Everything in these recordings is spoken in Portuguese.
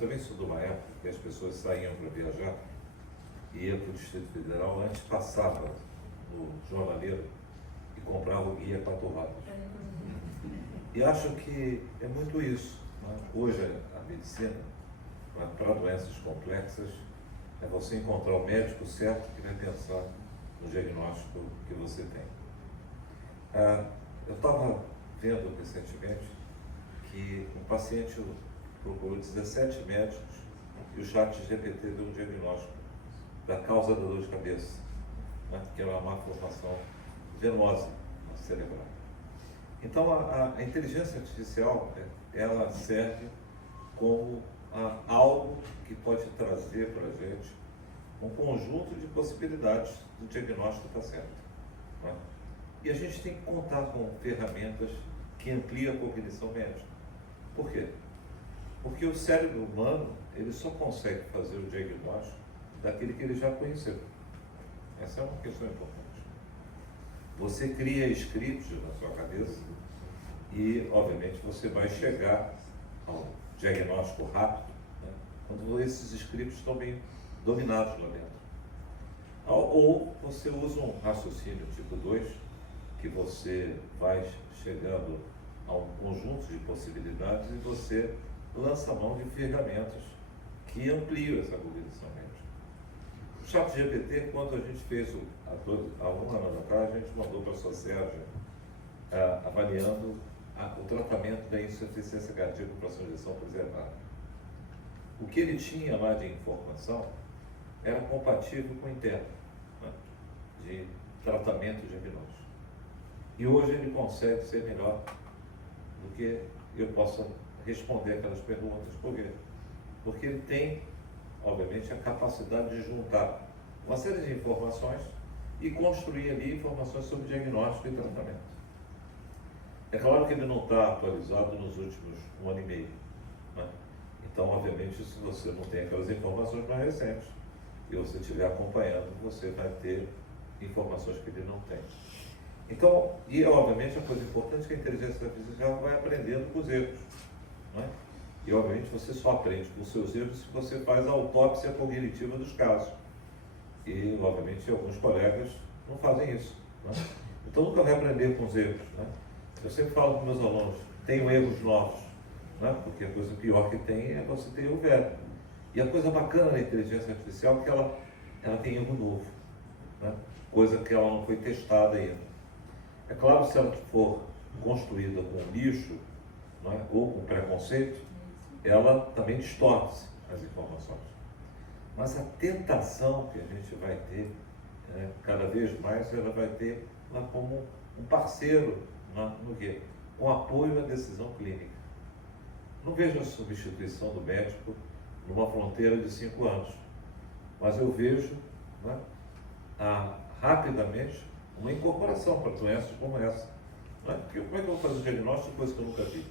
também sou de uma época que as pessoas saíam para viajar e iam para o Distrito Federal, antes passava no jornaleiro e comprava o guia 4 rodas. E acho que é muito isso, né? Hoje a medicina, né, para doenças complexas, é você encontrar o médico certo que vai pensar no diagnóstico que você tem. Eu estava vendo recentemente que um paciente procurou 17 médicos e o ChatGPT deu um diagnóstico da causa da dor de cabeça, né, que é uma malformação venosa cerebral. Então a inteligência artificial, ela serve como algo que pode trazer para a gente um conjunto de possibilidades do diagnóstico estar certo, né? E a gente tem que contar com ferramentas que ampliam a cognição médica. Por quê? Porque o cérebro humano, ele só consegue fazer o diagnóstico daquele que ele já conheceu. Essa é uma questão importante. Você cria scripts na sua cabeça e, obviamente, você vai chegar ao diagnóstico rápido, né, quando esses scripts estão bem dominados lá dentro. Ou você usa um raciocínio tipo 2, que você vai chegando a um conjunto de possibilidades e você lança mão de ferramentas que ampliam essa cognição médica. O ChatGPT, quando a gente fez há um ano atrás, a gente mandou para a Socerja avaliando o tratamento da insuficiência cardíaca para sua injeção preservada. O que ele tinha lá de informação era compatível com o interno, né, de tratamento diagnóstico. E hoje ele consegue ser melhor do que eu possa responder aquelas perguntas. Por quê? Porque ele tem, obviamente, a capacidade de juntar uma série de informações e construir ali informações sobre diagnóstico e tratamento. É claro que ele não está atualizado nos últimos 1 ano e meio, né? Então, obviamente, se você não tem aquelas informações mais recentes e você estiver acompanhando, você vai ter informações que ele não tem. Então, e obviamente a coisa importante é que a inteligência artificial vai aprendendo com os erros, né? E obviamente você só aprende com os seus erros se você faz a autópsia cognitiva dos casos. E obviamente alguns colegas não fazem isso, né? Então nunca vai aprender com os erros, né? Eu sempre falo com meus alunos, tenham erros novos, né? Porque a coisa pior que tem é você ter erro velho. E a coisa bacana da inteligência artificial é que ela tem erro novo, né? Coisa que ela não foi testada ainda. É claro, se ela for construída com lixo, né, ou com preconceito, ela também distorce as informações. Mas a tentação que a gente vai ter, né, cada vez mais, ela vai ter como um parceiro, né, no quê? Com apoio à decisão clínica. Não vejo a substituição do médico numa fronteira de 5 anos, mas eu vejo, né, rapidamente uma incorporação para doenças como essa. Né? Porque como é que eu vou fazer o diagnóstico de coisa que eu nunca vi?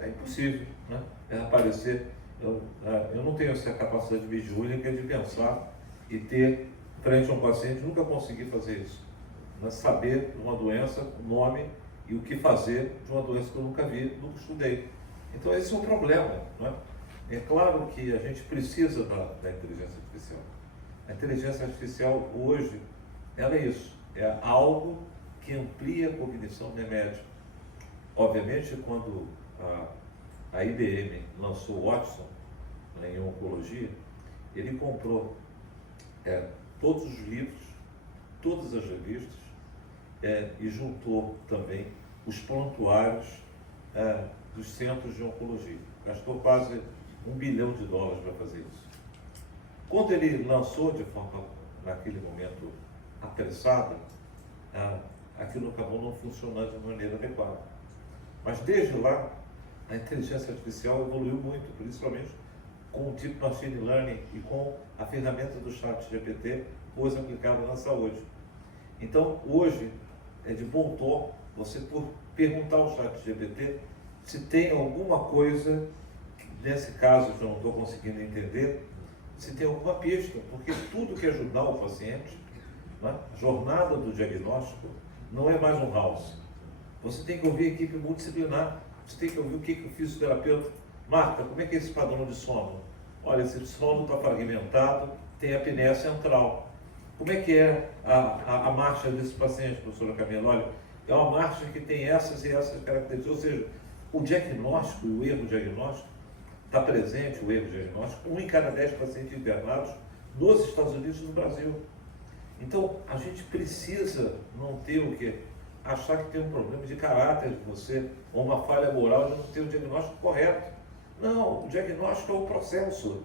É impossível, né? É aparecer. Eu não tenho essa capacidade mediúnica de pensar e ter, frente a um paciente, nunca consegui fazer isso. Né? Saber de uma doença, o nome e o que fazer de uma doença que eu nunca vi, nunca estudei. Então esse é o problema. Né? É claro que a gente precisa da inteligência artificial. A inteligência artificial hoje, ela é isso. É algo que amplia a cognição do médico. Obviamente, quando a IBM lançou o Watson, né, em oncologia, ele comprou todos os livros, todas as revistas, e juntou também os prontuários dos centros de oncologia. Gastou quase $1 bilhão para fazer isso. Quando ele lançou de forma, naquele momento, apressada, aquilo acabou não funcionando de maneira adequada. Mas desde lá, a inteligência artificial evoluiu muito, principalmente com o Deep Machine Learning e com a ferramenta do ChatGPT, hoje aplicada na saúde. Então, hoje, é de bom tom você perguntar ao ChatGPT se tem alguma coisa, nesse caso que eu não estou conseguindo entender, se tem alguma pista, porque tudo que ajudar o paciente, né, a jornada do diagnóstico não é mais um house. Você tem que ouvir a equipe multidisciplinar, você tem que ouvir o que o fisioterapeuta Marta, como é que é esse padrão de sono? Olha, esse sono está fragmentado, tem apneia central. Como é que é a marcha desse paciente, professora Camila? Olha, é uma marcha que tem essas e essas características, ou seja, o diagnóstico e o erro diagnóstico está presente, o erro diagnóstico, 1 em cada 10 pacientes internados nos Estados Unidos e no Brasil. Então, a gente precisa não ter o quê? Achar que tem um problema de caráter de você, ou uma falha moral de não ter o diagnóstico correto. Não, o diagnóstico é o processo.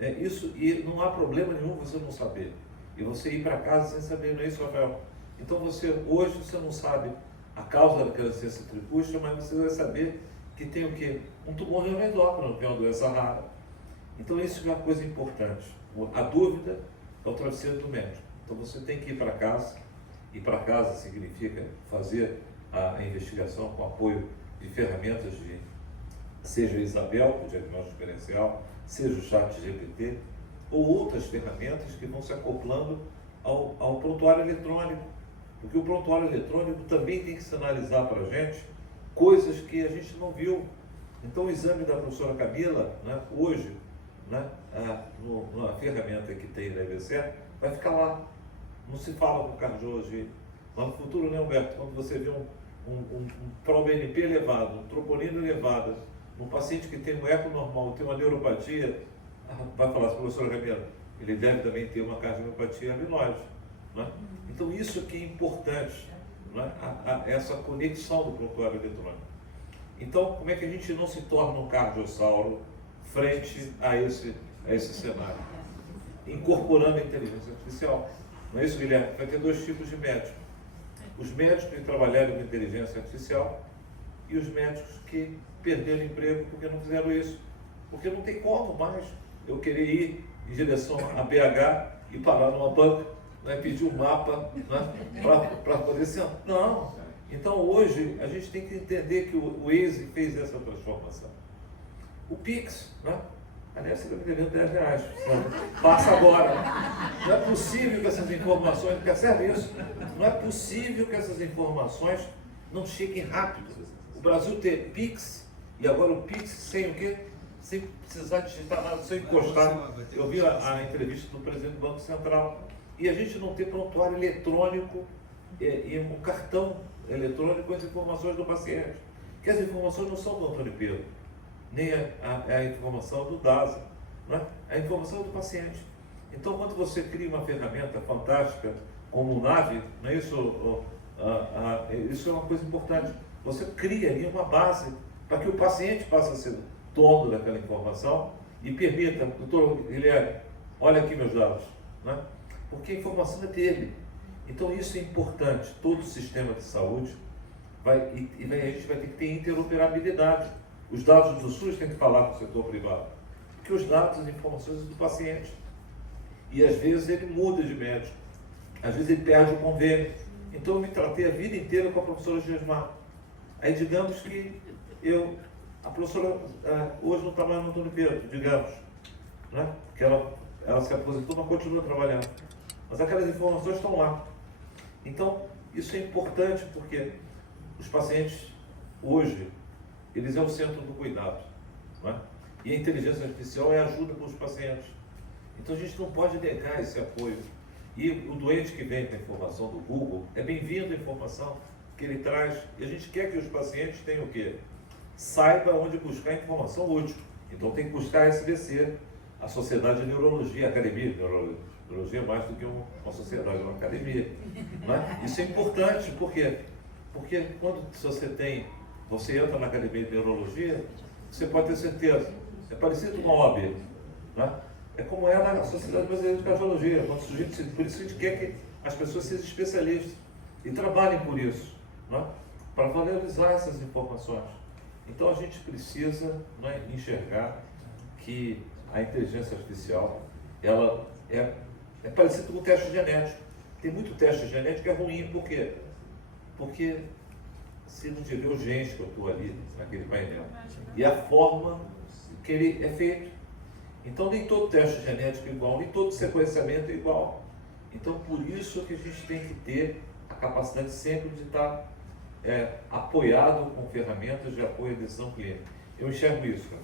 É isso, e não há problema nenhum você não saber. E você ir para casa sem saber, não é isso, Rafael? Então, hoje você não sabe a causa daquela ciência tricústica, mas você vai saber que tem o quê? Um tumor neuroendócrino, que é uma doença rara. Então, isso é uma coisa importante. A dúvida é o travesseiro do médico. Então, você tem que ir para casa. Ir para casa significa fazer a investigação com apoio de ferramentas seja o Isabel, o diagnóstico diferencial, seja o ChatGPT, ou outras ferramentas que vão se acoplando ao prontuário eletrônico. Porque o prontuário eletrônico também tem que sinalizar para a gente coisas que a gente não viu. Então, o exame da professora Camila, né, hoje, né, na ferramenta que tem na IBCE, vai ficar lá. Não se fala com o cardiologia. Mas no futuro, né, Humberto, quando você vê um ProBNP elevado, um troponina elevada, um paciente que tem um eco normal, tem uma neuropatia, vai falar assim, professora Camila, ele deve também ter uma cardiomiopatia amiloide. Né? Então, isso aqui é importante, né? Essa conexão do prontuário eletrônico. Então, como é que a gente não se torna um cardiossauro frente a esse cenário? Incorporando a inteligência artificial. Não é isso, Guilherme? Vai ter 2 tipos de médicos. Os médicos que trabalharam com inteligência artificial e os médicos que perderam emprego porque não fizeram isso. Porque não tem como mais eu querer ir em direção a BH e parar numa banca, né, pedir um mapa, né, para poder ser. Não. Então, hoje, a gente tem que entender que o Waze fez essa transformação. O Pix, né? Aliás, você está me devendo R$10. Passa agora. Não é possível que essas informações, percebe isso? Não é possível que essas informações não cheguem rápido. O Brasil tem Pix, e agora o Pix sem o quê? Sem precisar digitar nada, sem encostar. Eu vi a entrevista do presidente do Banco Central. E a gente não ter prontuário eletrônico e um cartão eletrônico com as informações do paciente. Porque as informações não são do Antônio Pedro, nem a informação do DASA, né? A informação é do paciente. Então, quando você cria uma ferramenta fantástica como o NAVE, não é isso? Isso é uma coisa importante. Você cria ali uma base para que o paciente passe a ser dono daquela informação e permita, doutor Guilherme, olha aqui meus dados, né? Porque a informação é dele. Então, isso é importante. Todo o sistema de saúde a gente vai ter que ter interoperabilidade. Os dados do SUS têm que falar com o setor privado, porque os dados, as informações são do paciente. E às vezes ele muda de médico, às vezes ele perde o convênio. Então eu me tratei a vida inteira com a professora Gesmar. Aí digamos que a professora hoje não está mais no Antônio Pedro, digamos, né? Que ela se aposentou, mas continua trabalhando. Mas aquelas informações estão lá. Então, isso é importante porque os pacientes hoje, eles é o centro do cuidado, não é? E a inteligência artificial é ajuda para os pacientes. Então a gente não pode negar esse apoio. E o doente que vem com a informação do Google, é bem-vindo a informação que ele traz. E a gente quer que os pacientes tenham o quê? Saiba onde buscar informação útil. Então tem que buscar a SBC, a Sociedade de Neurologia, a Academia de Neurologia é mais do que uma sociedade, é uma academia. Não é? Isso é importante, por quê? Porque quando você entra na Academia de Neurologia, você pode ter certeza, é parecido com uma OAB, né? É como é na Sociedade Brasileira de Cardiologia, por isso a gente quer que as pessoas sejam especialistas e trabalhem por isso, né? Para valorizar essas informações. Então a gente precisa, né, enxergar que a inteligência artificial, ela é parecida com o teste genético. Tem muito teste genético que é ruim, por quê? Porque se não tiver os genes que eu estou ali naquele painel e a forma que ele é feito. Então nem todo teste genético é igual, nem todo sequenciamento é igual. Então por isso que a gente tem que ter a capacidade sempre de estar apoiado com ferramentas de apoio à decisão clínica. Eu enxergo isso, cara.